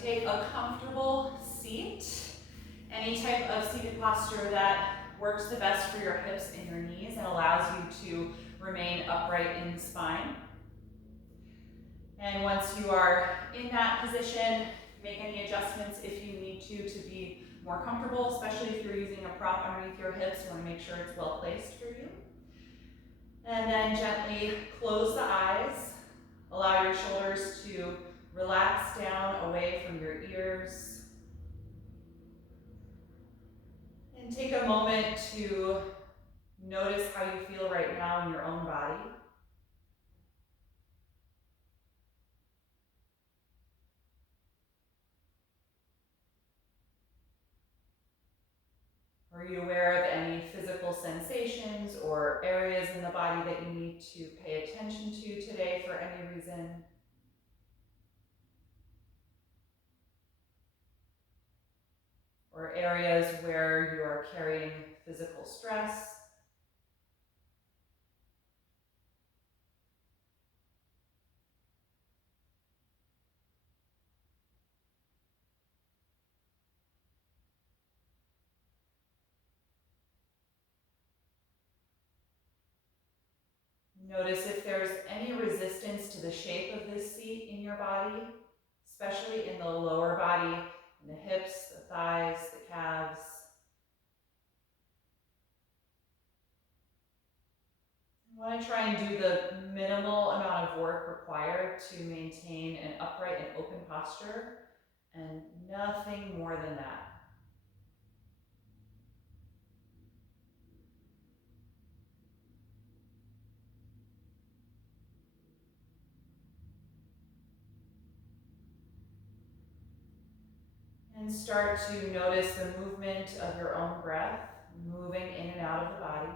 take a comfortable seat, any type of seated posture that works the best for your hips and your knees and allows you to remain upright in the spine. And once you are in that position, make any adjustments if you need to be more comfortable, especially if you're using a prop underneath your hips. You want to make sure it's well placed for you. And then gently close the eyes. Allow your shoulders to relax down away from your ears. And take a moment to notice how you feel right now in your own body. Are you aware of any physical sensations or areas in the body that you need to pay attention to today for any reason? Or areas where you are carrying physical stress? Notice if there's any resistance to the shape of this seat in your body, especially in the lower body, in the hips, the thighs, the calves. You want to try and do the minimal amount of work required to maintain an upright and open posture, and nothing more than that. And start to notice the movement of your own breath, moving in and out of the body.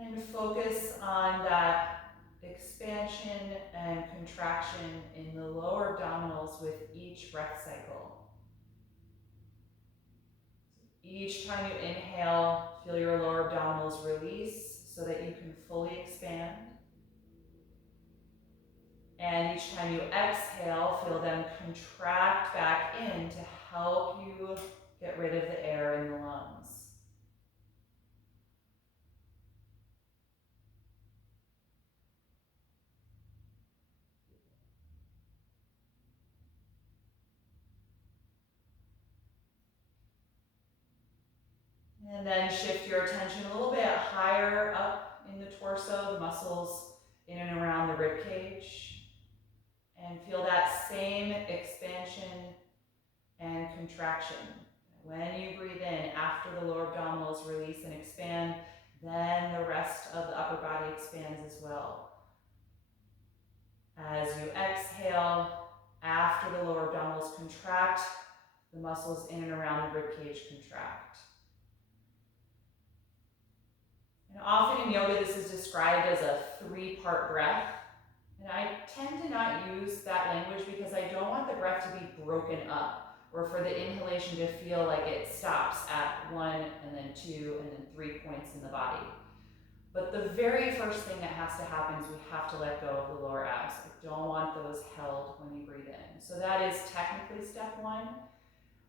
And focus on that expansion and contraction in the lower abdominals with each breath cycle. Each time you inhale, feel your lower abdominals release so that you can fully expand. And each time you exhale, feel them contract back in to help you get rid of the air in the lungs. And then shift your attention a little bit higher up in the torso, the muscles in and around the rib cage. And feel that same expansion and contraction. When you breathe in, after the lower abdominals release and expand, then the rest of the upper body expands as well. As you exhale, after the lower abdominals contract, the muscles in and around the rib cage contract. And often in yoga, this is described as a 3-part breath. And I tend to not use that language because I don't want the breath to be broken up, or for the inhalation to feel like it stops at 1 and then 2 and then 3 points in the body. But the very first thing that has to happen is we have to let go of the lower abs. I don't want those held when you breathe in. So that is technically step 1,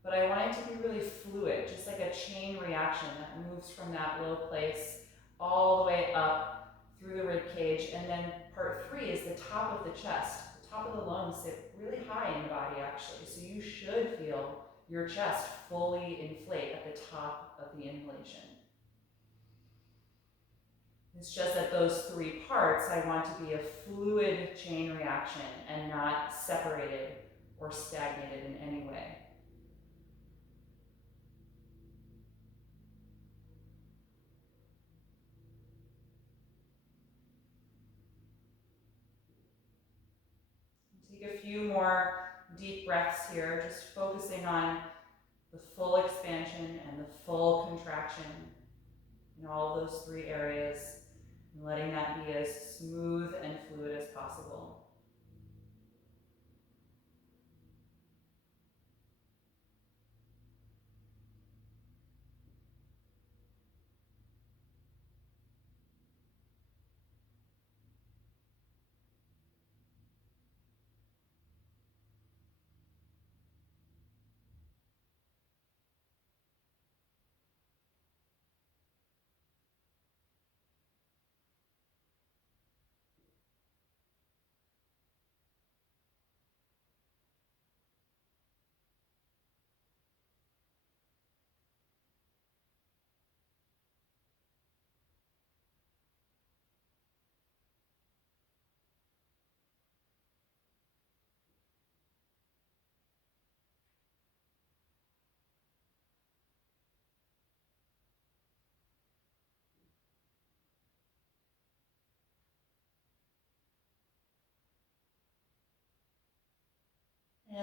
but I want it to be really fluid, just like a chain reaction that moves from that low place all the way up through the rib cage. And then part 3 is the top of the chest. The top of the lungs sit really high in the body actually. So you should feel your chest fully inflate at the top of the inhalation. It's just that those 3 parts I want to be a fluid chain reaction and not separated or stagnated in any way. Take a few more deep breaths here, just focusing on the full expansion and the full contraction in all of those 3 areas, and letting that be as smooth and fluid as possible.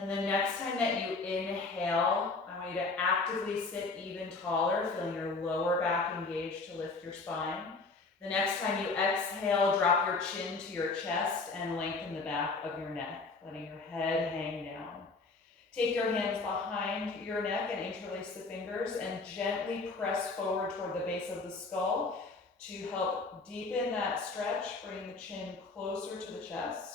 And the next time that you inhale, I want you to actively sit even taller, feeling your lower back engaged to lift your spine. The next time you exhale, drop your chin to your chest and lengthen the back of your neck, letting your head hang down. Take your hands behind your neck and interlace the fingers and gently press forward toward the base of the skull to help deepen that stretch, bring the chin closer to the chest.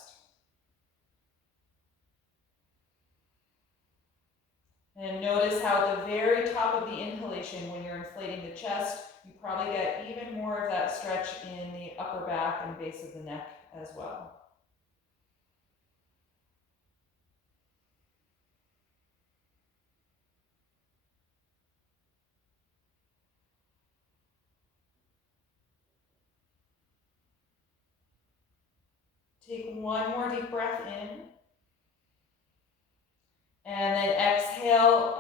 And notice how at the very top of the inhalation, when you're inflating the chest, you probably get even more of that stretch in the upper back and base of the neck as well. Take one more deep breath in. And then exhale,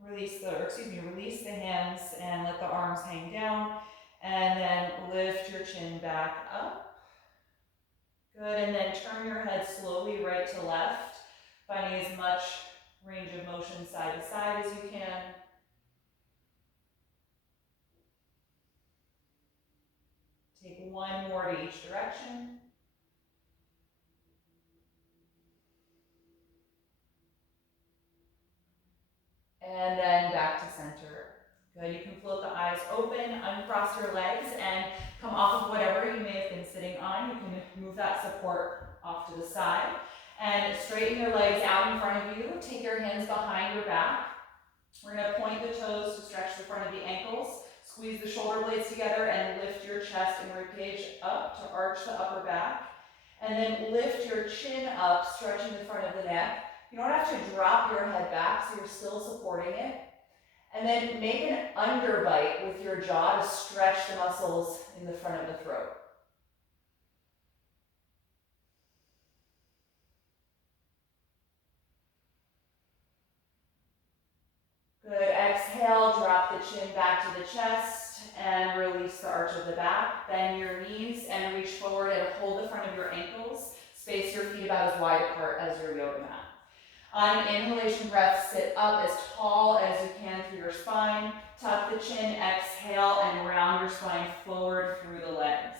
release the hands and let the arms hang down. And then lift your chin back up. Good, and then turn your head slowly right to left, finding as much range of motion side to side as you can. Take one more to each direction. And then back to center. Good, you can float the eyes open, uncross your legs, and come off of whatever you may have been sitting on. You can move that support off to the side. And straighten your legs out in front of you. Take your hands behind your back. We're going to point the toes to stretch the front of the ankles. Squeeze the shoulder blades together and lift your chest and ribcage up to arch the upper back. And then lift your chin up, stretching the front of the neck. You don't have to drop your head back, so you're still supporting it. And then make an underbite with your jaw to stretch the muscles in the front of the throat. Good, exhale, drop the chin back to the chest and release the arch of the back. Bend your knees and reach forward and hold the front of your ankles. Space your feet about as wide apart as your yoga mat. On an inhalation breath, sit up as tall as you can through your spine. Tuck the chin, exhale, and round your spine forward through the legs.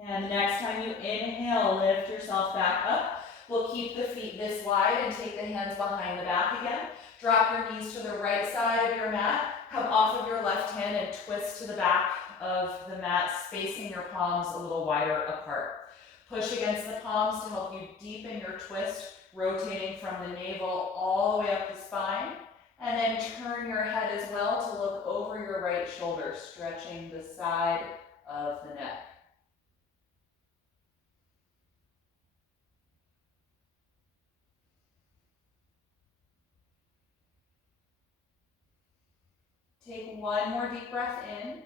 And the next time you inhale, lift yourself back up. We'll keep the feet this wide and take the hands behind the back again. Drop your knees to the right side of your mat. Come off of your left hand and twist to the back of the mat, spacing your palms a little wider apart. Push against the palms to help you deepen your twist, rotating from the navel all the way up the spine. And then turn your head as well to look over your right shoulder, stretching the side of the neck. Take one more deep breath in.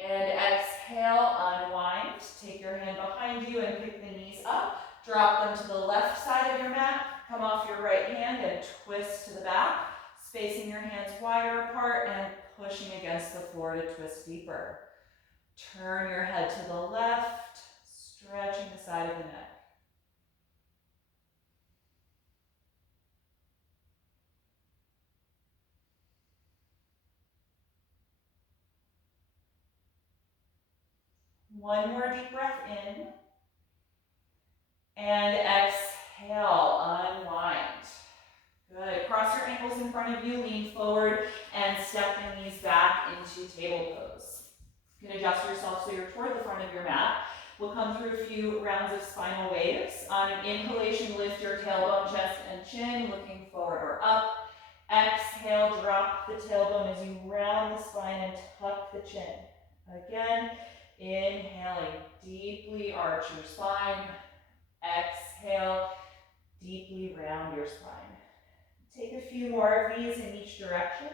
And exhale, unwind. Take your hand behind you and pick the knees up. Drop them to the left side of your mat. Come off your right hand and twist to the back, spacing your hands wider apart and pushing against the floor to twist deeper. Turn your head to the left, stretching the side of the neck. One more deep breath in. And exhale, unwind. Good. Cross your ankles in front of you, lean forward, and step the knees back into table pose. You can adjust yourself so you're toward the front of your mat. We'll come through a few rounds of spinal waves. On an inhalation, lift your tailbone, chest, and chin, looking forward or up. Exhale, drop the tailbone as you round the spine and tuck the chin. Again, inhaling, deeply arch your spine. Exhale, deeply round your spine. Take a few more of these in each direction.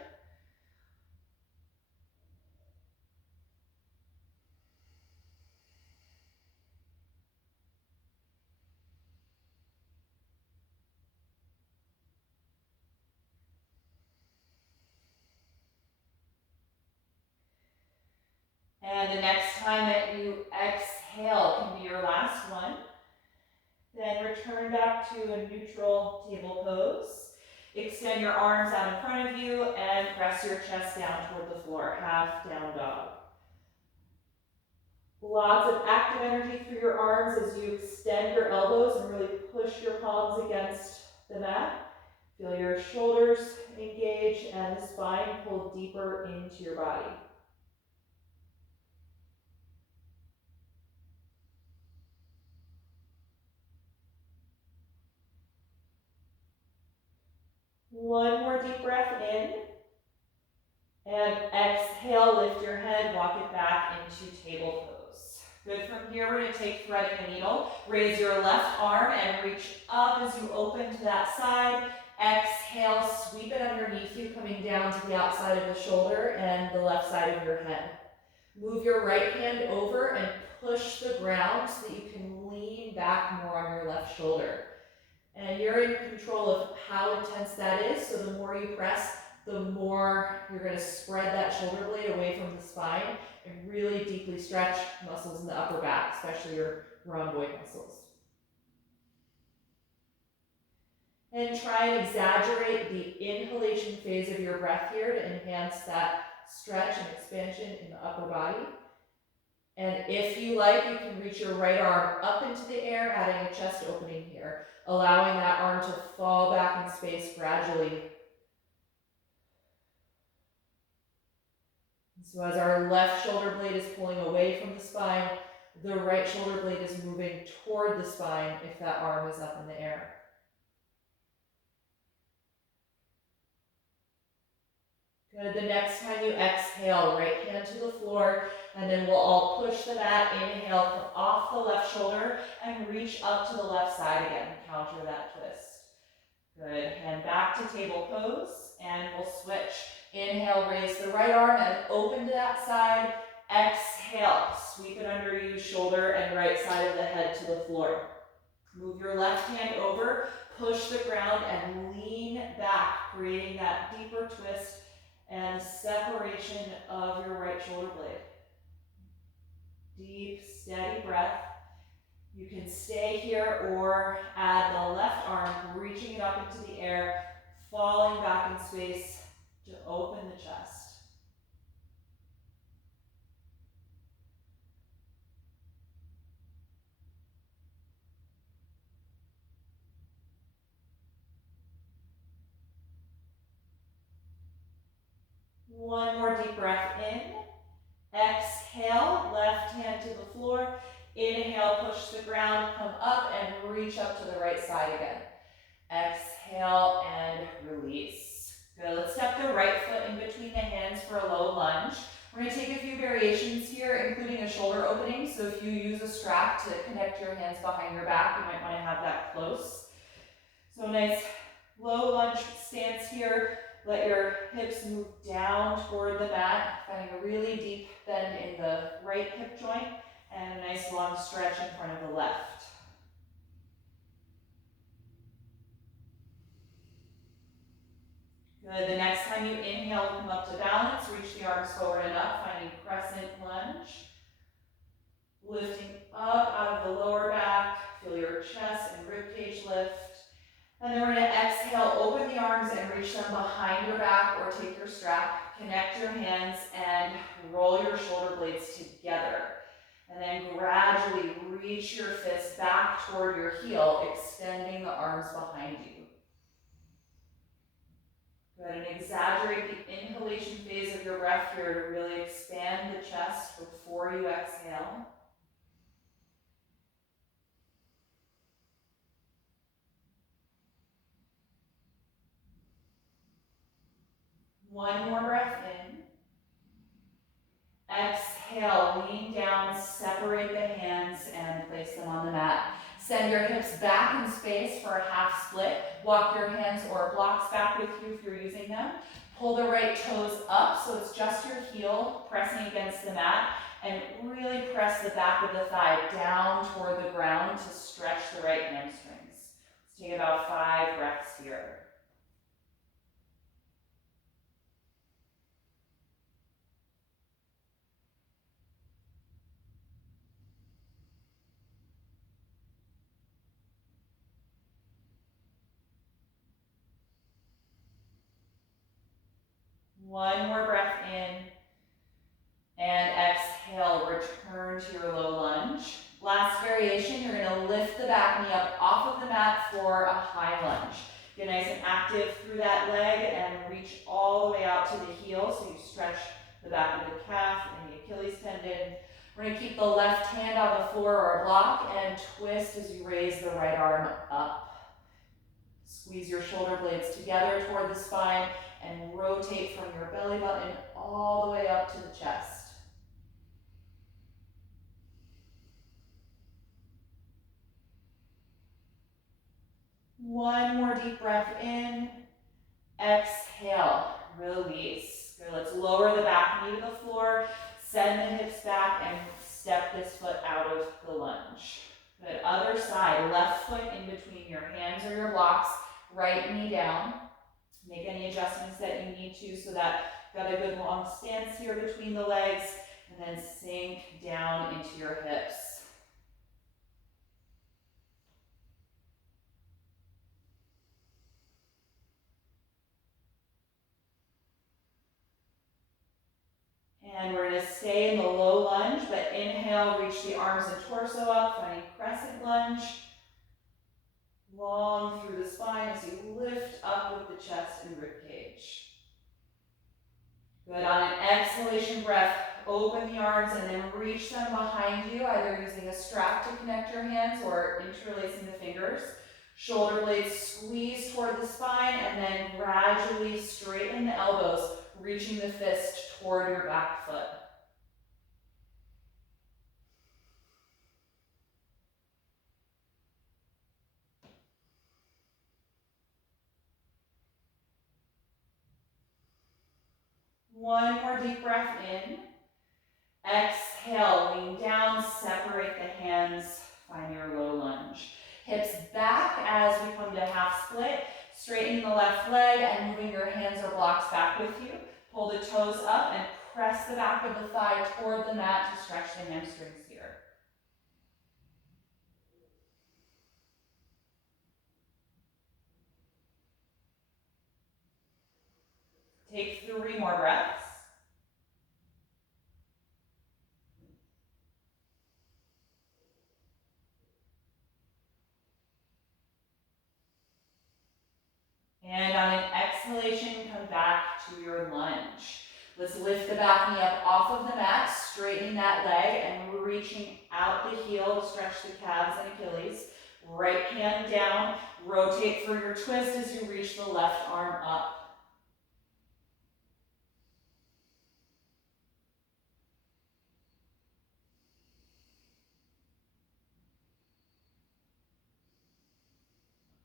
And the next time that you exhale can be your last one. Then return back to a neutral table pose. Extend your arms out in front of you and press your chest down toward the floor, half down dog. Lots of active energy through your arms as you extend your elbows and really push your palms against the mat. Feel your shoulders engage and the spine pull deeper into your body. One more deep breath in. And exhale, lift your head, walk it back into table pose. Good, from here we're going to take threading the needle. Raise your left arm and reach up as you open to that side. Exhale, sweep it underneath you, coming down to the outside of the shoulder and the left side of your head. Move your right hand over and push the ground so that you can lean back more on your left shoulder. And you're in control of how intense that is, so the more you press, the more you're going to spread that shoulder blade away from the spine and really deeply stretch muscles in the upper back, especially your rhomboid muscles. And try and exaggerate the inhalation phase of your breath here to enhance that stretch and expansion in the upper body. And if you like, you can reach your right arm up into the air, adding a chest opening here, allowing that arm to fall back in space gradually. So as our left shoulder blade is pulling away from the spine, the right shoulder blade is moving toward the spine if that arm is up in the air. Good, the next time you exhale, right hand to the floor, and then we'll all push the mat. Inhale, come off the left shoulder and reach up to the left side again. Counter that twist. Good, hand back to table pose, and we'll switch. Inhale, raise the right arm and open to that side. Exhale, sweep it under you, shoulder and right side of the head to the floor. Move your left hand over, push the ground and lean back, creating that deeper twist and separation of your right shoulder blade. Deep, steady breath. You can stay here or add the left arm, reaching it up into the air, falling back in space to open the chest. One more deep breath in. Exhale, left hand to the floor. Inhale, push the ground, come up and reach up to the right side again. Exhale and release. Good, let's step the right foot in between the hands for a low lunge. We're going to take a few variations here, including a shoulder opening. So if you use a strap to connect your hands behind your back, you might want to have that close. So nice low lunge stance here. Let your hips move down toward the mat, finding a really deep bend in the right hip joint and a nice long stretch in front of the left. Good, the next time you inhale, come up to balance, reach the arms forward and up, finding crescent lunge. Lifting up out of the lower back, feel your chest and ribcage lift. And then we're going to exhale, open the arms and reach them behind your back or take your strap, connect your hands and roll your shoulder blades together. And then gradually reach your fists back toward your heel, extending the arms behind you. Go ahead and exaggerate the inhalation phase of your breath here to really expand the chest before you exhale. One more breath in. Exhale, lean down, separate the hands and place them on the mat. Send your hips back in space for a half split. Walk your hands or blocks back with you if you're using them. Pull the right toes up so it's just your heel pressing against the mat, and really press the back of the thigh down toward the ground to stretch the right hamstrings. Let's take about 5 breaths here. One more breath in. And exhale, return to your low lunge. Last variation, you're gonna lift the back knee up off of the mat for a high lunge. Get nice and active through that leg and reach all the way out to the heel, so you stretch the back of the calf and the Achilles tendon. We're gonna keep the left hand on the floor or a block and twist as you raise the right arm up. Squeeze your shoulder blades together toward the spine and rotate from your belly button all the way up to the chest. One more deep breath in. Exhale, release. Good, let's lower the back knee to the floor, send the hips back, and step this foot out of the lunge. Good, other side, left foot in between your hands or your blocks, right knee down. Make any adjustments that you need to so that you've got a good long stance here between the legs, and then sink down into your hips. And we're going to stay in the low lunge, but inhale, reach the arms and torso up, finding crescent lunge. Long through the spine as you lift up with the chest and rib cage. Good, on an exhalation breath, open the arms and then reach them behind you, either using a strap to connect your hands or interlacing the fingers. Shoulder blades squeeze toward the spine and then gradually straighten the elbows, reaching the fist toward your back foot. One more deep breath in. Exhale, lean down, separate the hands, find your low lunge. Hips back as we come to half split. Straighten the left leg and moving your hands or blocks back with you. Pull the toes up and press the back of the thigh toward the mat to stretch the hamstrings here. Take 3 more breaths. And on an exhalation, come back to your lunge. Let's lift the back knee up off of the mat, straightening that leg and reaching out the heel to stretch the calves and Achilles. Right hand down, rotate for your twist as you reach the left arm up.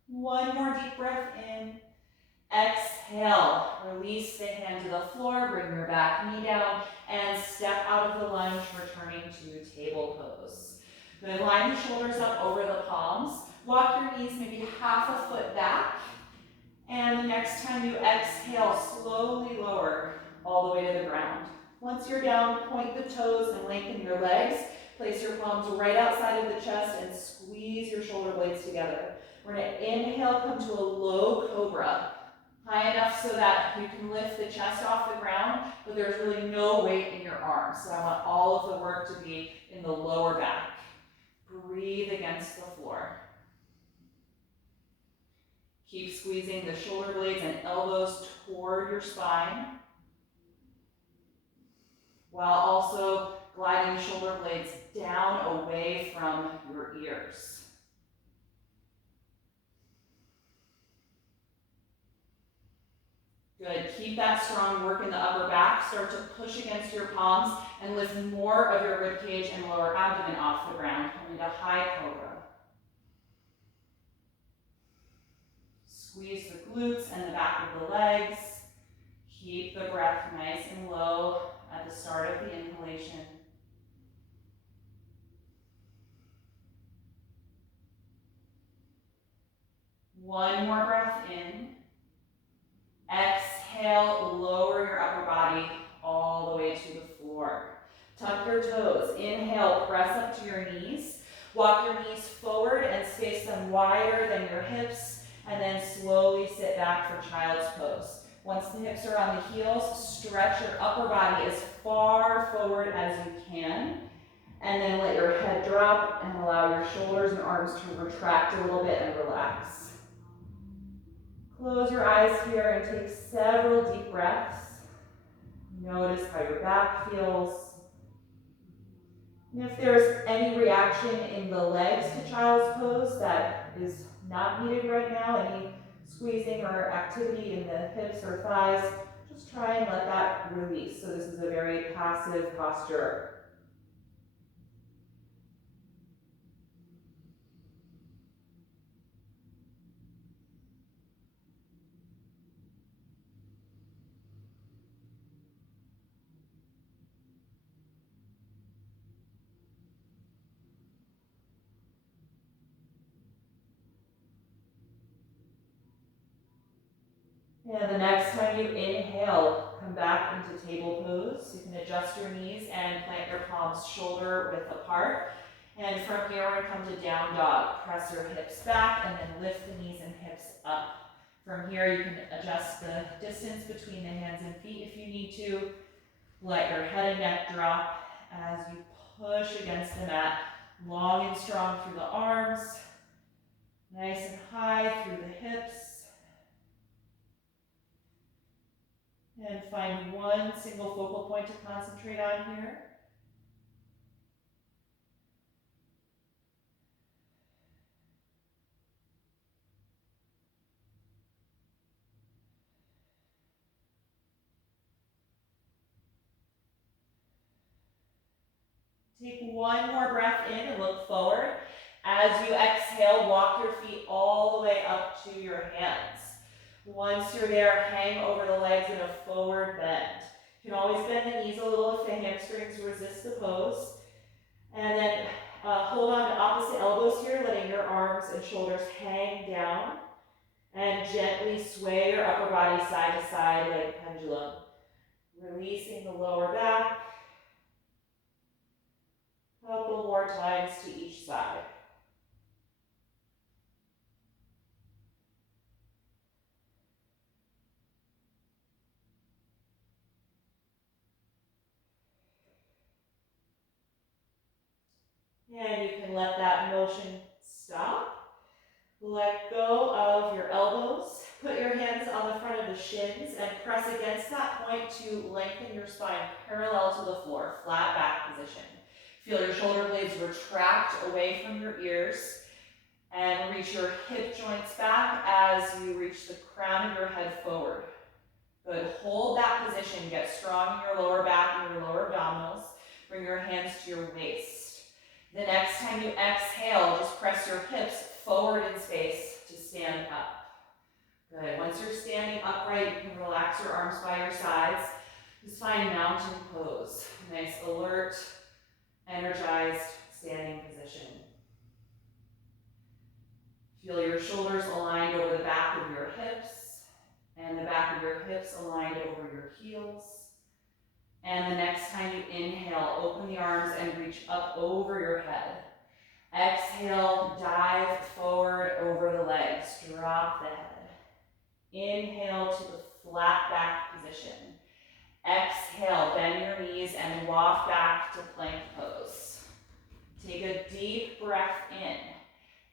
One more deep breath in. Exhale, release the hand to the floor, bring your back knee down, and step out of the lunge, returning to table pose. Good, line the shoulders up over the palms. Walk your knees maybe half a foot back. And the next time you exhale, slowly lower all the way to the ground. Once you're down, point the toes and lengthen your legs. Place your palms right outside of the chest and squeeze your shoulder blades together. We're going to inhale, come to a low cobra. High enough so that you can lift the chest off the ground, but there's really no weight in your arms. So I want all of the work to be in the lower back. Breathe against the floor. Keep squeezing the shoulder blades and elbows toward your spine, while also gliding shoulder blades down away from your ears. Good, keep that strong work in the upper back. Start to push against your palms and lift more of your rib cage and lower abdomen off the ground, coming to high cobra. Squeeze the glutes and the back of the legs. Keep the breath nice and low at the start of the inhalation. One more breath in. Exhale, lower your upper body all the way to the floor. Tuck your toes. Inhale, press up to your knees. Walk your knees forward and space them wider than your hips, and then slowly sit back for child's pose. Once the hips are on the heels, stretch your upper body as far forward as you can. And then let your head drop and allow your shoulders and arms to retract a little bit and relax. Close your eyes here and take several deep breaths. Notice how your back feels. And if there's any reaction in the legs to child's pose that is not needed right now, any squeezing or activity in the hips or thighs, just try and let that release. So this is a very passive posture. And the next time you inhale, come back into table pose. You can adjust your knees and plant your palms shoulder width apart. And from here, we're going to come to down dog. Press your hips back and then lift the knees and hips up. From here, you can adjust the distance between the hands and feet if you need to. Let your head and neck drop as you push against the mat, long and strong through the arms, nice and high through the hips. And find one single focal point to concentrate on here. Take one more breath in and look forward. As you exhale, walk your feet all the way up to your hands. Once you're there, hang over the legs in a forward bend. You can always bend the knees a little if the hamstrings resist the pose. And then hold on to opposite elbows here, letting your arms and shoulders hang down. And gently sway your upper body side to side like a pendulum. Releasing the lower back. A couple more times to each side. And you can let that motion stop. Let go of your elbows. Put your hands on the front of the shins and press against that point to lengthen your spine parallel to the floor, flat back position. Feel your shoulder blades retract away from your ears and reach your hip joints back as you reach the crown of your head forward. Good. Hold that position. Get strong in your lower back and your lower abdominals. Bring your hands to your waist. The next time you exhale, just press your hips forward in space to stand up. Good. Once you're standing upright, you can relax your arms by your sides. Just find mountain pose. Nice, alert, energized standing position. Feel your shoulders aligned over the back of your hips and the back of your hips aligned over your heels. And the next time you inhale, open the arms and reach up over your head. Exhale, dive forward over the legs, drop the head. Inhale to the flat back position. Exhale, bend your knees and walk back to plank pose. Take a deep breath in.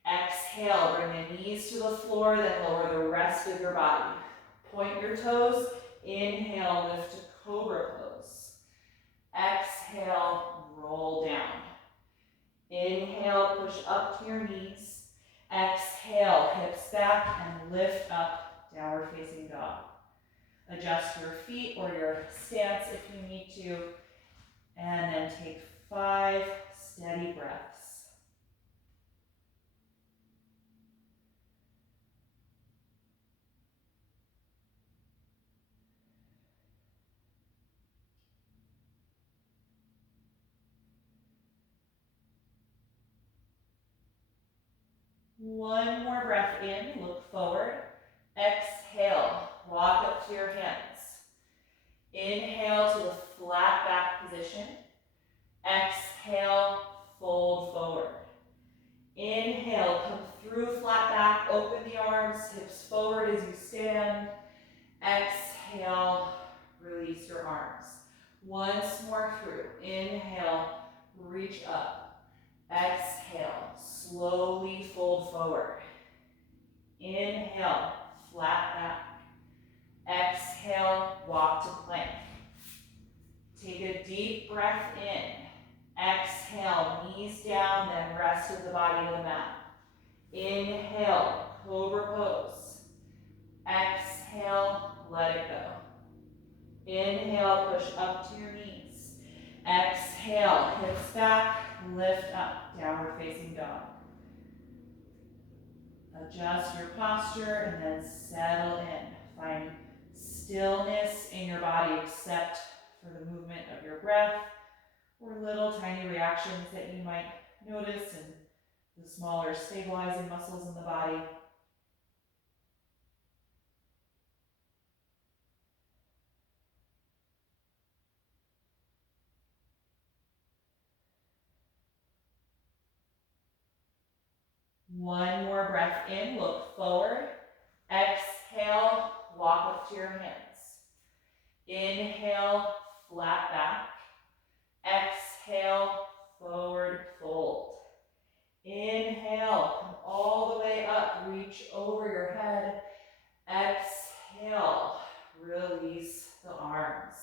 Exhale, bring the knees to the floor, then lower the rest of your body. Point your toes. Inhale, lift to cobra pose. Exhale, roll down. Inhale, push up to your knees. Exhale, hips back and lift up, downward facing dog. Adjust your feet or your stance if you need to. And then take 5 steady breaths. One more breath in, look forward. Exhale, walk up to your hands. Inhale to the flat back position. Exhale, fold forward. Inhale, come through flat back, open the arms, hips forward as you stand. Exhale. exhale, release your arms. Once more through. Inhale, reach up. Exhale, slowly fold forward. Inhale, flat back. Exhale, walk to plank. Take a deep breath in. Exhale, knees down, then rest of the body to the mat. Inhale, cobra pose. Exhale, let it go. Inhale, push up to your knees. Exhale, hips back, lift up, downward facing dog. Adjust your posture and then settle in. Find stillness in your body except for the movement of your breath or little tiny reactions that you might notice in the smaller stabilizing muscles in the body. One more breath in, look forward. Exhale, walk up to your hands. Inhale, flat back. Exhale, forward fold. Inhale, come all the way up, reach over your head. Exhale, release the arms.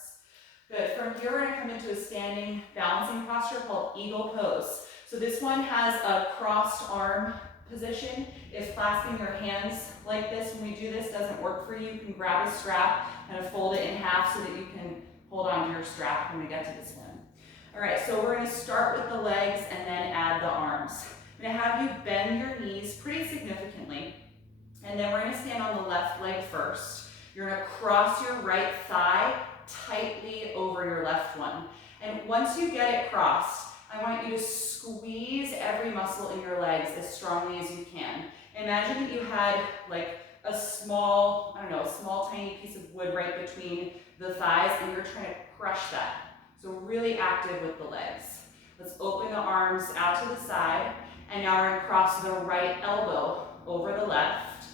Good, from here we're gonna come into a standing balancing posture called eagle pose. So this one has a crossed arm position. If clasping your hands like this when we do this doesn't work for you, you can grab a strap and fold it in half so that you can hold on to your strap when we get to this one. All right, so we're gonna start with the legs and then add the arms. I'm gonna have you bend your knees pretty significantly, and then we're gonna stand on the left leg first. You're gonna cross your right thigh tightly over your left one. And once you get it crossed, I want you to squeeze every muscle in your legs as strongly as you can. Imagine that you had like a small, small tiny piece of wood right between the thighs and you're trying to crush that. So really active with the legs. Let's open the arms out to the side, and now we're gonna cross the right elbow over the left.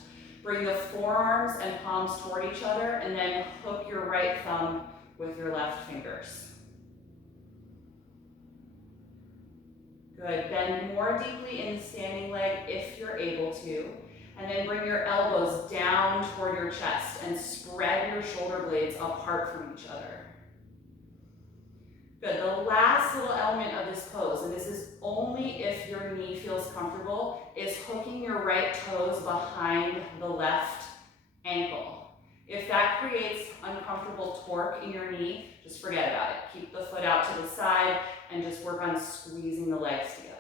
Bring the forearms and palms toward each other, and then hook your right thumb with your left fingers. Good, bend more deeply in the standing leg if you're able to. And then bring your elbows down toward your chest and spread your shoulder blades apart from each other. Good, the last little element of this pose, and this is only if your knee feels comfortable, is hooking your right toes behind the left ankle. If that creates uncomfortable torque in your knee, just forget about it. Keep the foot out to the side and just work on squeezing the legs together.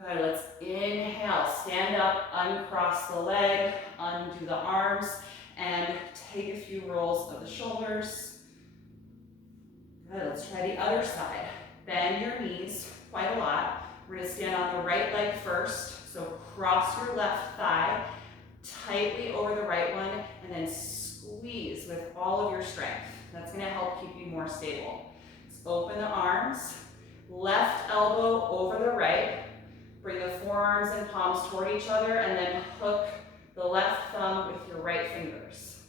Good, let's inhale, stand up, uncross the leg, undo the arms, and take a few rolls of the shoulders. Good, let's try the other side. Bend your knees quite a lot. We're gonna stand on the right leg first, so cross your left thigh tightly over the right one, and then squeeze with all of your strength. That's gonna help keep you more stable. Let's open the arms, left elbow over the right. Bring the forearms and palms toward each other, and then hook the left thumb with your right fingers.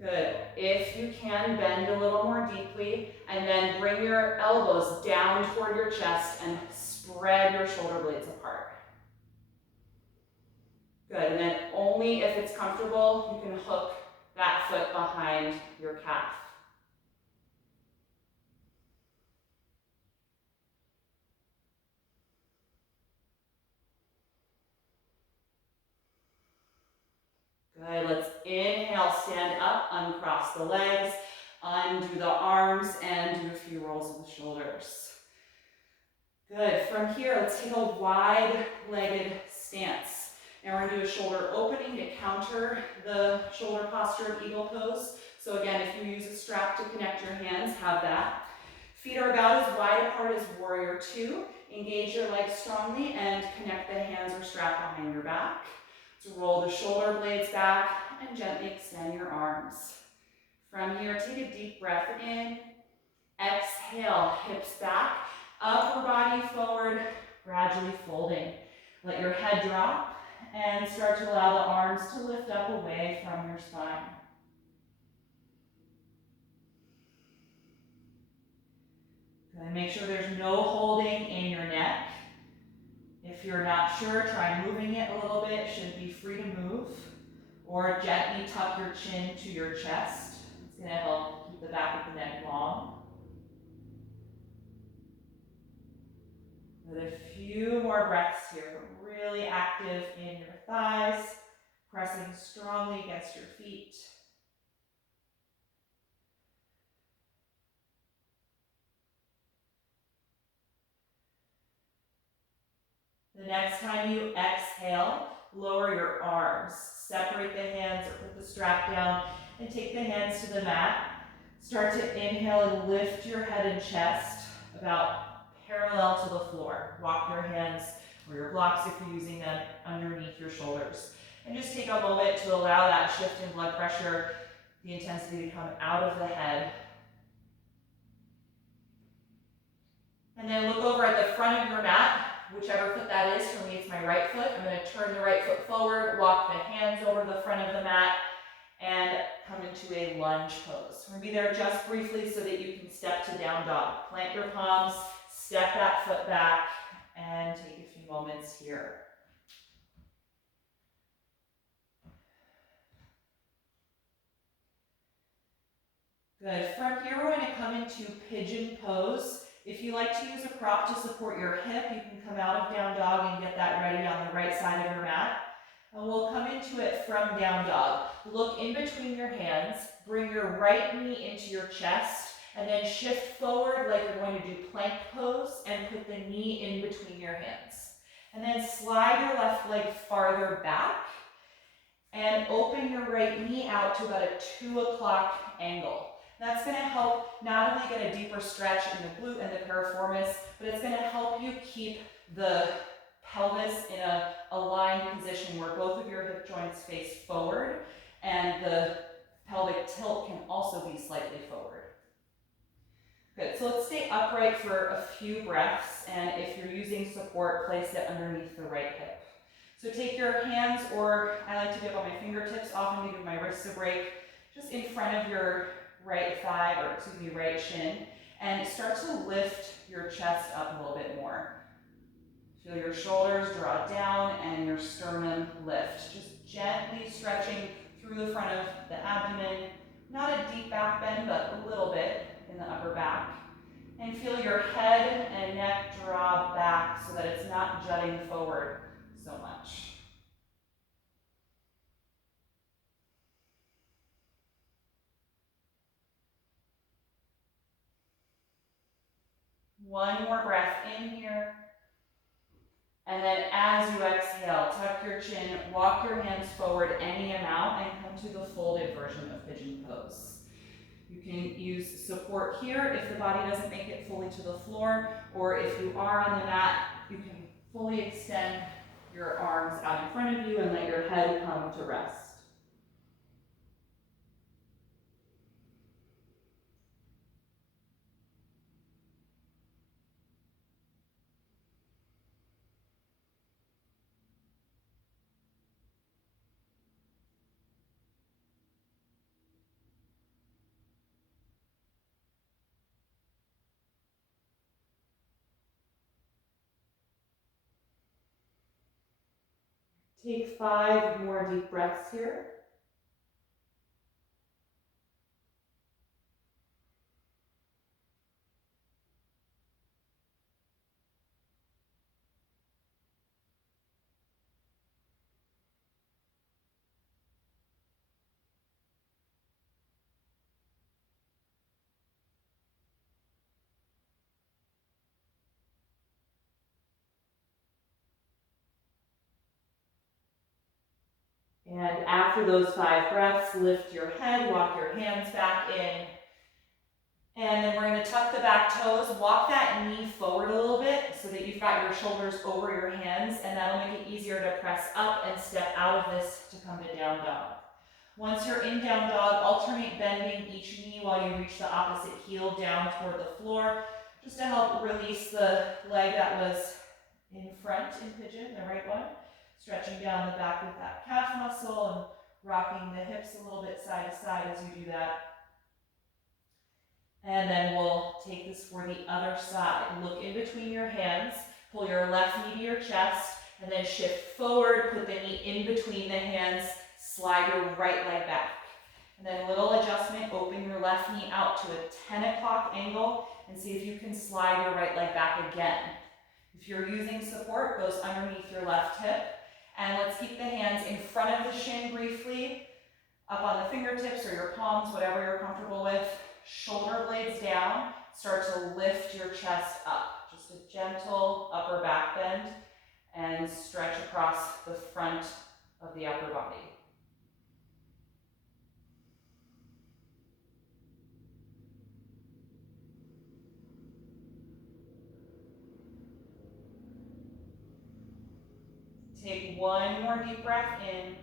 Good. If you can, bend a little more deeply, and then bring your elbows down toward your chest and spread your shoulder blades apart. Good, and then only if it's comfortable, you can hook that foot behind your calf. Good, let's inhale, stand up, uncross the legs, undo the arms, and do a few rolls of the shoulders. Good, from here, let's take a wide-legged stance. Now we're gonna do a shoulder opening to counter the shoulder posture of eagle pose. So again, if you use a strap to connect your hands, have that. Feet are about as wide apart as warrior two. Engage your legs strongly and connect the hands or strap behind your back. So roll the shoulder blades back and gently extend your arms. From here, take a deep breath in. Exhale, hips back, upper body forward, gradually folding. Let your head drop and start to allow the arms to lift up away from your spine. Good. Make sure there's no holding in your neck. If you're not sure, try moving it a little bit. It should be free to move. Or gently tuck your chin to your chest. It's going to help keep the back of the neck long. With a few more breaths here. Really active in your thighs, pressing strongly against your feet. The next time you exhale, lower your arms. Separate the hands or put the strap down and take the hands to the mat. Start to inhale and lift your head and chest about parallel to the floor. Walk your hands or your blocks, if you're using them, underneath your shoulders. And just take a moment to allow that shift in blood pressure, the intensity to come out of the head. And then look over at the front of your mat, whichever foot that is. For me, it's my right foot. I'm going to turn the right foot forward, walk the hands over the front of the mat, and come into a lunge pose. We're going to be there just briefly so that you can step to down dog. Plant your palms, step that foot back, and take a few moments here. Good. From here, we're going to come into pigeon pose. If you like to use a prop to support your hip, you can come out of down dog and get that ready on the right side of your mat. And we'll come into it from down dog. Look in between your hands, bring your right knee into your chest, and then shift forward like you're going to do plank pose and put the knee in between your hands. And then slide your left leg farther back and open your right knee out to about a 2 o'clock angle. That's going to help not only get a deeper stretch in the glute and the piriformis, but it's going to help you keep the pelvis in a aligned position where both of your hip joints face forward and the pelvic tilt can also be slightly forward. Good, so let's stay upright for a few breaths, and if you're using support, place it underneath the right hip. So take your hands, or I like to do it on my fingertips, often to give my wrists a break, just in front of your right thigh, or excuse me, right shin, and start to lift your chest up a little bit more. Feel your shoulders draw down and your sternum lift. Just gently stretching through the front of the abdomen. Not a deep back bend, but a little bit in the upper back. And feel your head and neck draw back so that it's not jutting forward so much. One more breath in here. And then as you exhale, tuck your chin, walk your hands forward any amount, and come to the folded version of pigeon pose. You can use support here if the body doesn't make it fully to the floor, or if you are on the mat, you can fully extend your arms out in front of you and let your head come to rest. Take 5 more deep breaths here. And after those 5 breaths, lift your head, walk your hands back in. And then we're going to tuck the back toes, walk that knee forward a little bit so that you've got your shoulders over your hands, and that'll make it easier to press up and step out of this to come to down dog. Once you're in down dog, alternate bending each knee while you reach the opposite heel down toward the floor, just to help release the leg that was in front in pigeon, the right one. Stretching down the back with that calf muscle and rocking the hips a little bit side to side as you do that. And then we'll take this for the other side. Look in between your hands, pull your left knee to your chest, and then shift forward, put the knee in between the hands, slide your right leg back. And then a little adjustment, open your left knee out to a 10 o'clock angle, and see if you can slide your right leg back again. If you're using support, goes underneath your left hip. And let's keep the hands in front of the shin briefly, up on the fingertips or your palms, whatever you're comfortable with. Shoulder blades down, start to lift your chest up. Just a gentle upper back bend and stretch across the front of the upper body. Take one more deep breath in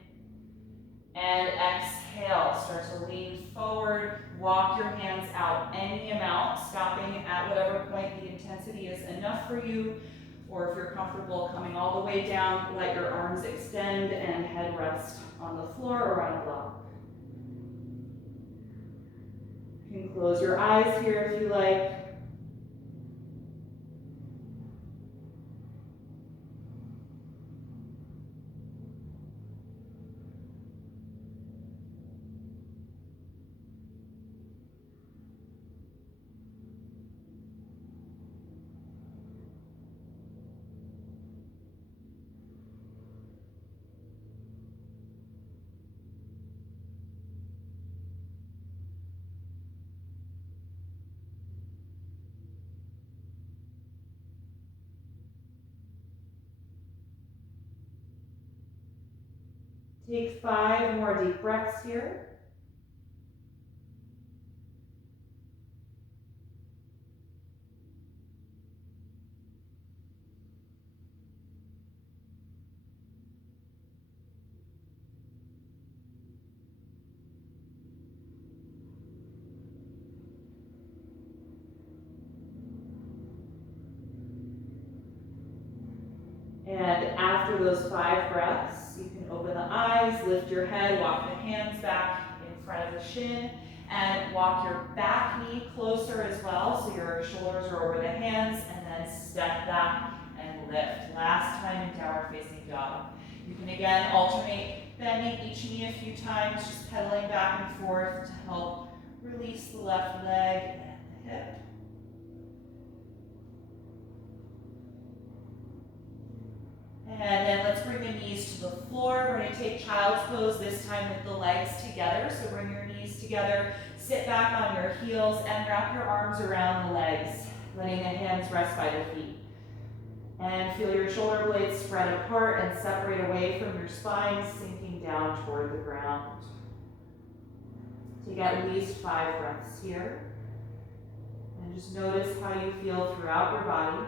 and exhale. Start to lean forward, walk your hands out any amount, stopping at whatever point the intensity is enough for you, or if you're comfortable coming all the way down, let your arms extend and head rest on the floor or on a block. You can close your eyes here if you like. Take 5 more deep breaths here. And after those 5 breaths, you can open the eyes, lift your head, walk the hands back in front of the shin, and walk your back knee closer as well, so your shoulders are over the hands, and then step back and lift. Last time in downward facing dog. You can again alternate bending each knee a few times, just pedaling back and forth to help release the left leg and the hip. And then let's bring the knees to the floor. We're going to take child's pose, this time with the legs together. So bring your knees together, sit back on your heels, and wrap your arms around the legs, letting the hands rest by the feet. And feel your shoulder blades spread apart and separate away from your spine, sinking down toward the ground. Take at least 5 breaths here. And just notice how you feel throughout your body.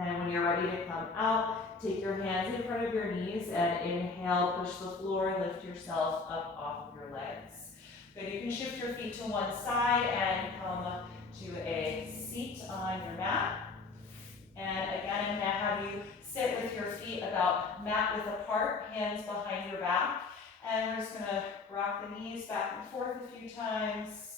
And when you're ready to come out, take your hands in front of your knees and inhale, push the floor, lift yourself up off of your legs. Good, you can shift your feet to one side and come to a seat on your mat. And again, I'm gonna have you sit with your feet about mat width apart, hands behind your back. And we're just gonna rock the knees back and forth a few times.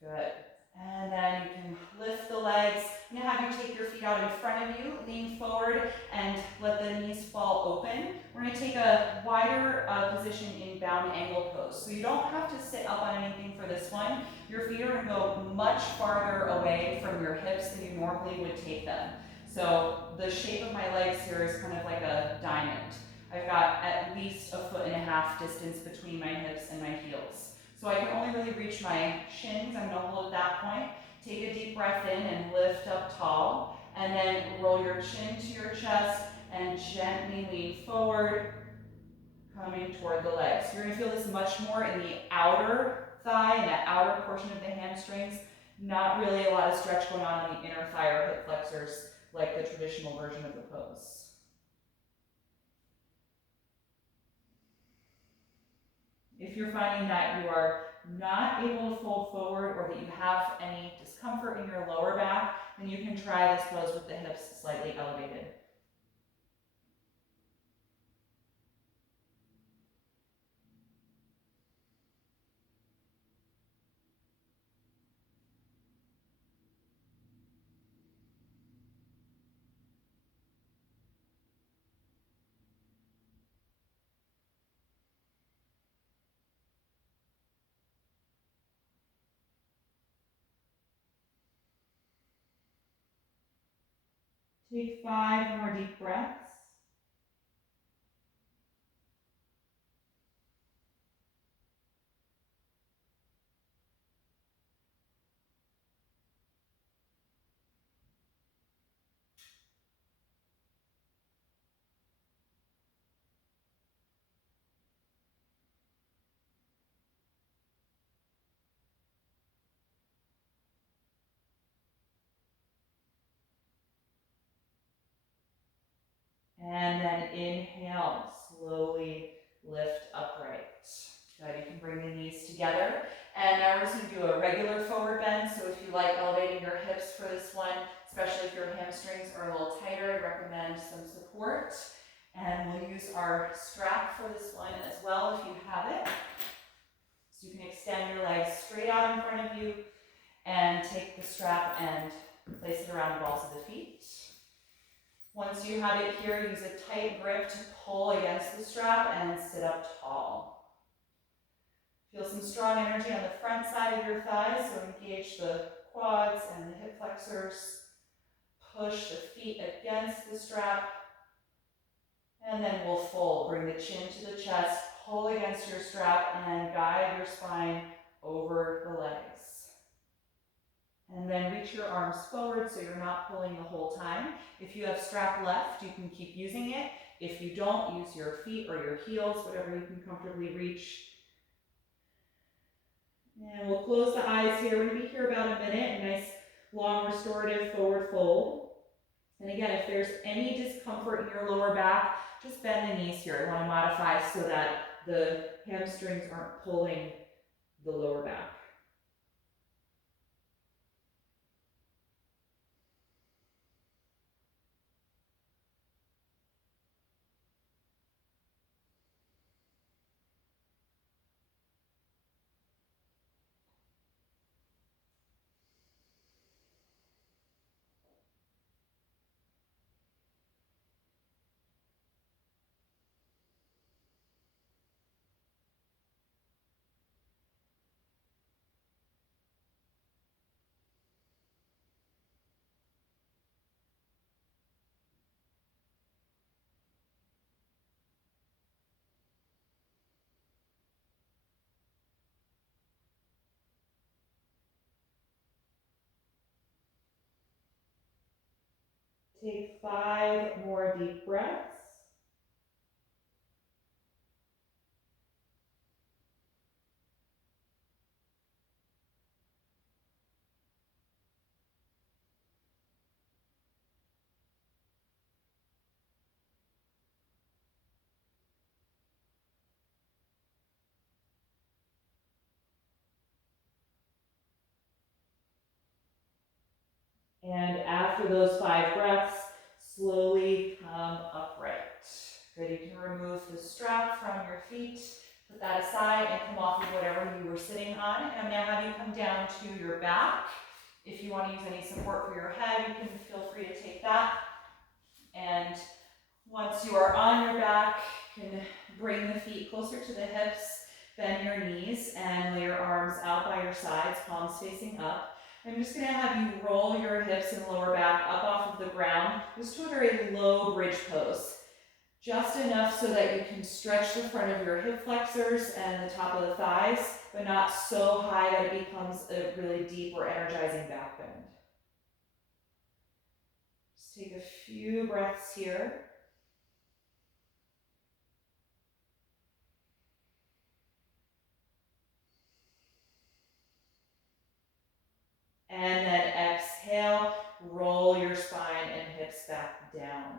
Good. And then you can lift the legs. I'm going to have you take your feet out in front of you, lean forward, and let the knees fall open. We're going to take a wider position in bound angle pose. So you don't have to sit up on anything for this one. Your feet are going to go much farther away from your hips than you normally would take them. So the shape of my legs here is kind of like a diamond. I've got at least 1.5 foot distance between my hips and my heels. So I can only really reach my shins. I'm gonna hold at that point. Take a deep breath in and lift up tall, and then roll your chin to your chest and gently lean forward, coming toward the legs. You're gonna feel this much more in the outer thigh, in that outer portion of the hamstrings. Not really a lot of stretch going on in the inner thigh or hip flexors like the traditional version of the pose. If you're finding that you are not able to fold forward or that you have any discomfort in your lower back, then you can try this pose with the hips slightly elevated. Take 5 more deep breaths. And then inhale, slowly lift upright. Good, you can bring the knees together. And now we're just gonna do a regular forward bend. So if you like elevating your hips for this one, especially if your hamstrings are a little tighter, I recommend some support. And we'll use our strap for this one as well if you have it. So you can extend your legs straight out in front of you and take the strap and place it around the balls of the feet. Once you have it here, use a tight grip to pull against the strap and sit up tall. Feel some strong energy on the front side of your thighs, so engage the quads and the hip flexors. Push the feet against the strap, and then we'll fold. Bring the chin to the chest, pull against your strap, and guide your spine over the legs. And then reach your arms forward so you're not pulling the whole time. If you have strap left, you can keep using it. If you don't, use your feet or your heels, whatever you can comfortably reach. And we'll close the eyes here. We're going to be here about a minute. A nice long restorative forward fold. And again, if there's any discomfort in your lower back, just bend the knees here. I want to modify so that the hamstrings aren't pulling the lower back. Take 5 more deep breaths. And after those 5 breaths, slowly come upright. Good, you can remove the strap from your feet, put that aside, and come off of whatever you were sitting on. And I'm now have you come down to your back. If you want to use any support for your head, you can feel free to take that. And once you are on your back, you can bring the feet closer to the hips, bend your knees, and lay your arms out by your sides, palms facing up. I'm just going to have you roll your hips and lower back up off of the ground, just to a very low bridge pose. just enough so that you can stretch the front of your hip flexors and the top of the thighs, but not so high that it becomes a really deep or energizing back bend. Just take a few breaths here. And then exhale, roll your spine and hips back down.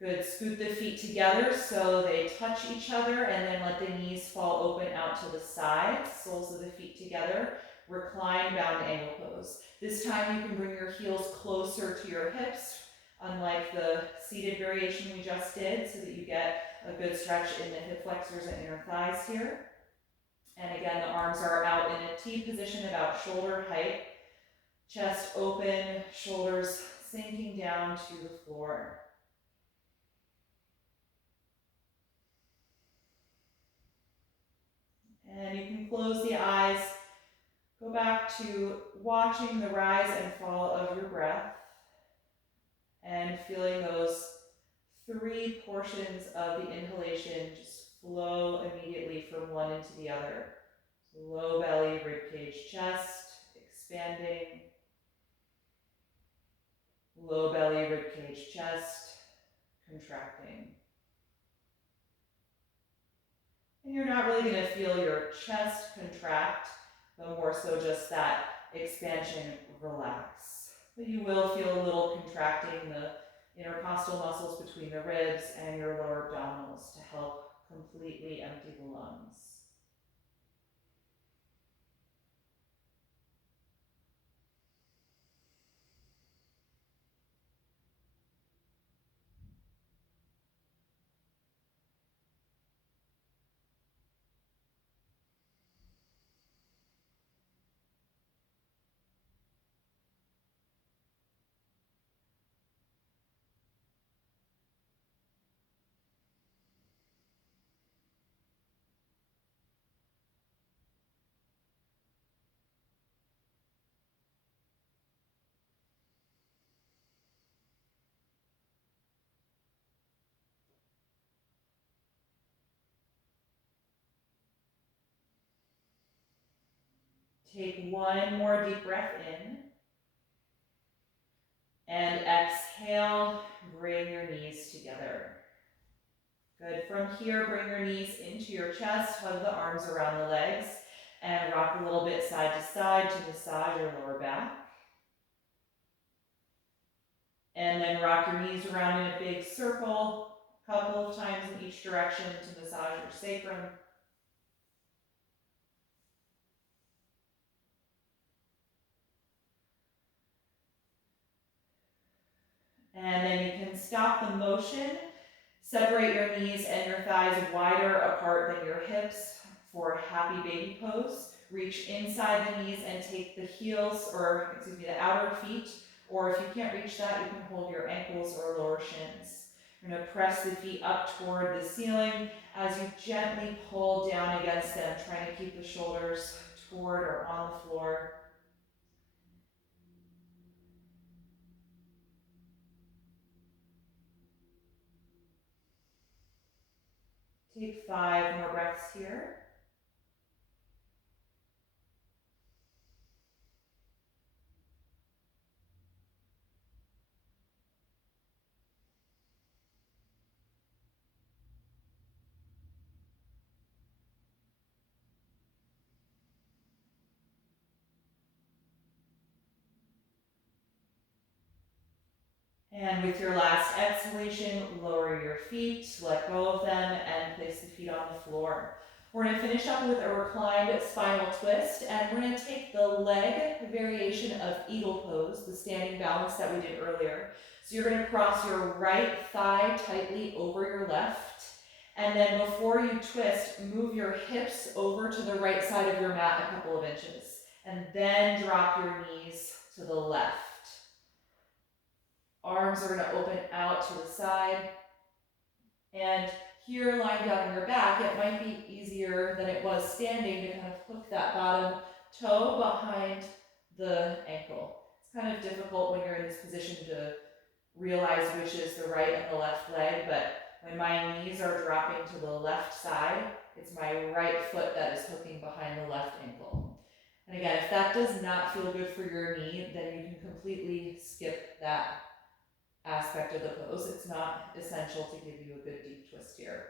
Good, scoot the feet together so they touch each other, and then let the knees fall open out to the sides, soles of the feet together. Recline bound angle pose. This time you can bring your heels closer to your hips, unlike the seated variation we just did, so that you get a good stretch in the hip flexors and inner thighs here. And again, the arms are out in a T position about shoulder height. Chest open, shoulders sinking down to the floor. And you can close the eyes, go back to watching the rise and fall of your breath and feeling those three portions of the inhalation just flow immediately from one into the other. So low belly, ribcage, chest, expanding. Low belly, ribcage, chest, contracting. And you're not really going to feel your chest contract, but more so just that expansion relax. But you will feel a little contracting the intercostal muscles between the ribs and your lower abdominals to help completely empty the lungs. Take one more deep breath in. And exhale, bring your knees together. Good. From here, bring your knees into your chest, hug the arms around the legs, and rock a little bit side to side to massage your lower back. And then rock your knees around in a big circle, a couple of times in each direction to massage your sacrum. And then you can stop the motion. Separate your knees and your thighs wider apart than your hips for happy baby pose. Reach inside the knees and take the heels, the outer feet, or if you can't reach that, you can hold your ankles or lower shins. You're going to press the feet up toward the ceiling as you gently pull down against them, trying to keep the shoulders toward or on the floor. Take 5 more breaths here. And with your last exhalation, lower your feet, let go of them, and place the feet on the floor. We're going to finish up with a reclined spinal twist, and we're going to take the leg variation of eagle pose, the standing balance that we did earlier. So you're going to cross your right thigh tightly over your left, and then before you twist, move your hips over to the right side of your mat a couple of inches, and then drop your knees to the left. Arms are going to open out to the side. And here, lying down on your back, it might be easier than it was standing to kind of hook that bottom toe behind the ankle. It's kind of difficult when you're in this position to realize which is the right and the left leg, but When my knees are dropping to the left side, it's my right foot that is hooking behind the left ankle. And again, if that does not feel good for your knee, then you can completely skip that aspect of the pose. It's not essential to give you a good deep twist here.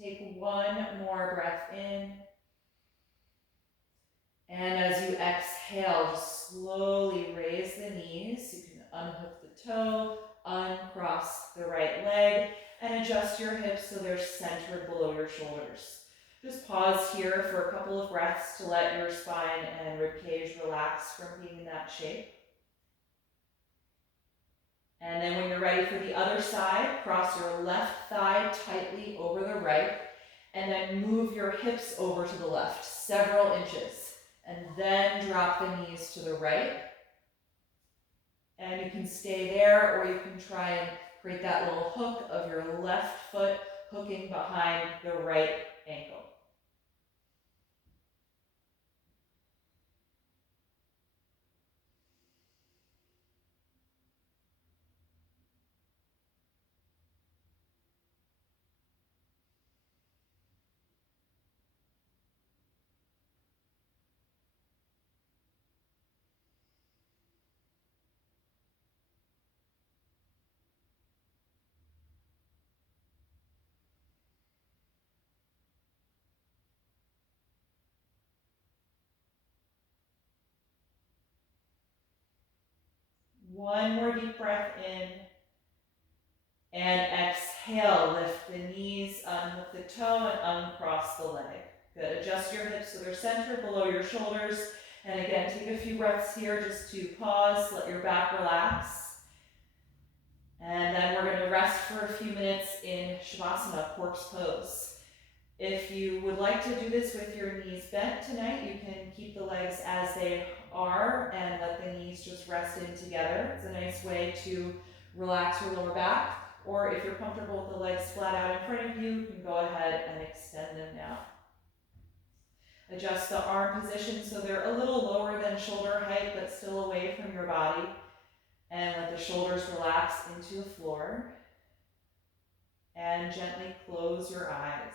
Take one more breath in. And as you exhale, just slowly raise the knees. You can unhook the toe, uncross the right leg, and adjust your hips so they're centered below your shoulders. Just pause here for a couple of breaths to let your spine and ribcage relax from being in that shape. And then when you're ready for the other side, cross your left thigh tightly over the right, and then move your hips over to the left, several inches. And then drop the knees to the right. And you can stay there, or you can try and create that little hook of your left foot hooking behind the right ankle. One more deep breath in. And exhale, lift the knees, unhook the toe, and uncross the leg. Good, adjust your hips so they're centered below your shoulders. And again, take a few breaths here just to pause, let your back relax. And then we're going to rest for a few minutes in Shavasana, corpse pose. If you would like to do this with your knees bent tonight, you can keep the legs as they are and let the knees just rest in together. It's a nice way to relax your lower back. Or if you're comfortable with the legs flat out in front of you, you can go ahead and extend them now. Adjust the arm position so they're a little lower than shoulder height, but still away from your body. And let the shoulders relax into the floor. And gently close your eyes.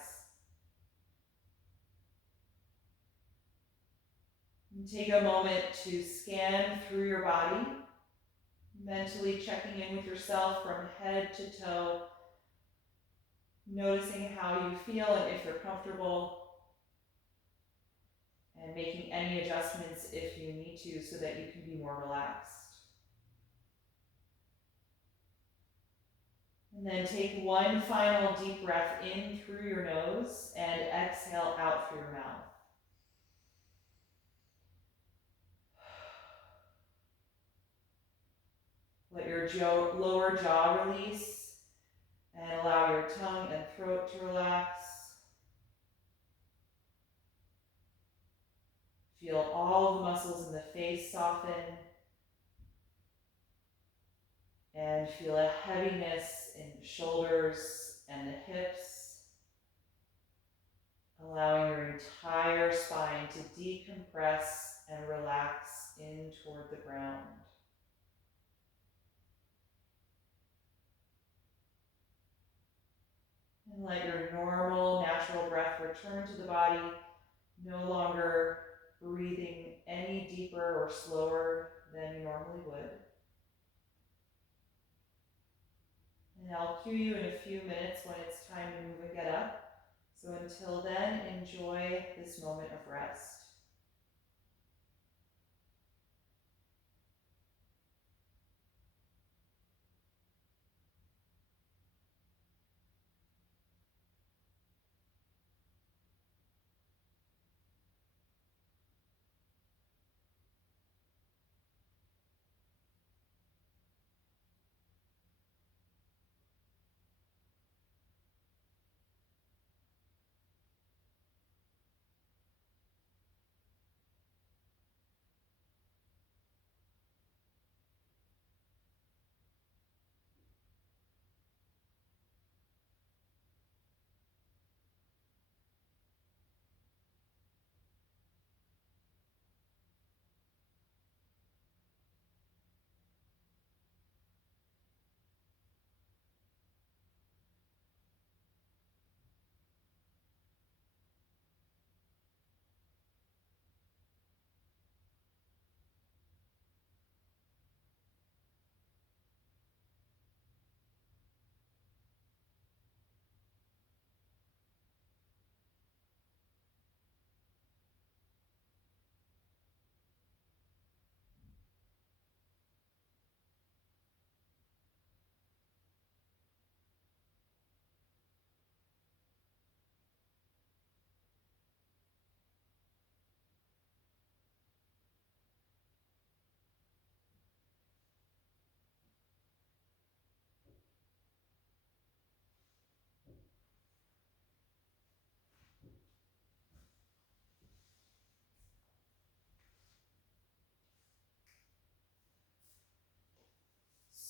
And take a moment to scan through your body, mentally checking in with yourself from head to toe, noticing how you feel and if you're comfortable, and making any adjustments if you need to so that you can be more relaxed. And then take one final deep breath in through your nose and exhale out through your mouth. Let your lower jaw release and allow your tongue and throat to relax. Feel all the muscles in the face soften. And feel a heaviness in the shoulders and the hips, allowing your entire spine to decompress and relax in toward the ground. And let your normal, natural breath return to the body, no longer breathing any deeper or slower than you normally would. And I'll cue you in a few minutes when it's time to move and get up. So until then, enjoy this moment of rest.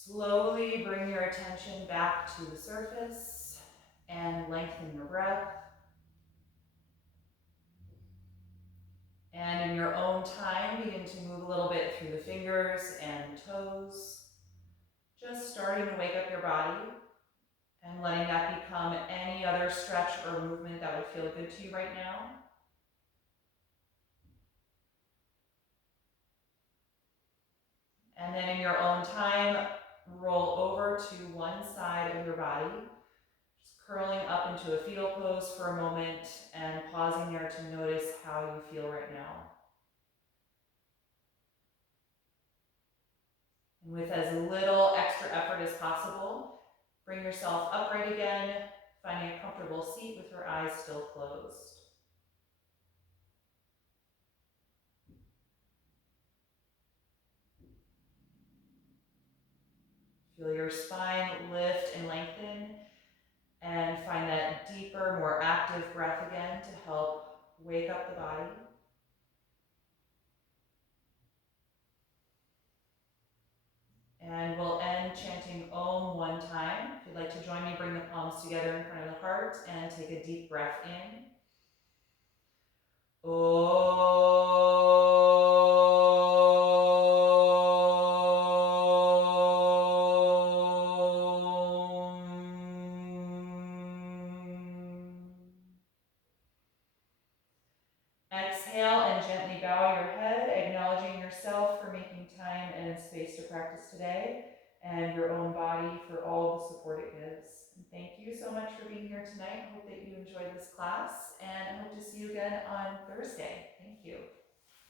Slowly bring your attention back to the surface and lengthen your breath. And in your own time, begin to move a little bit through the fingers and toes. Just starting to wake up your body and letting that become any other stretch or movement that would feel good to you right now. And then in your own time, roll over to one side of your body, just curling up into a fetal pose for a moment and pausing there to notice how you feel right now. And with as little extra effort as possible, bring yourself upright again, finding a comfortable seat with your eyes still closed. Feel your spine lift and lengthen, and find that deeper, more active breath again to help wake up the body. And we'll end chanting Om one time. If you'd like to join me, bring the palms together in front of the heart and take a deep breath in. Exhale and gently bow your head, acknowledging yourself for making time and space to practice today, and your own body for all the support it gives. And thank you so much for being here tonight. I hope that you enjoyed this class, and I hope to see you again on Thursday. Thank you.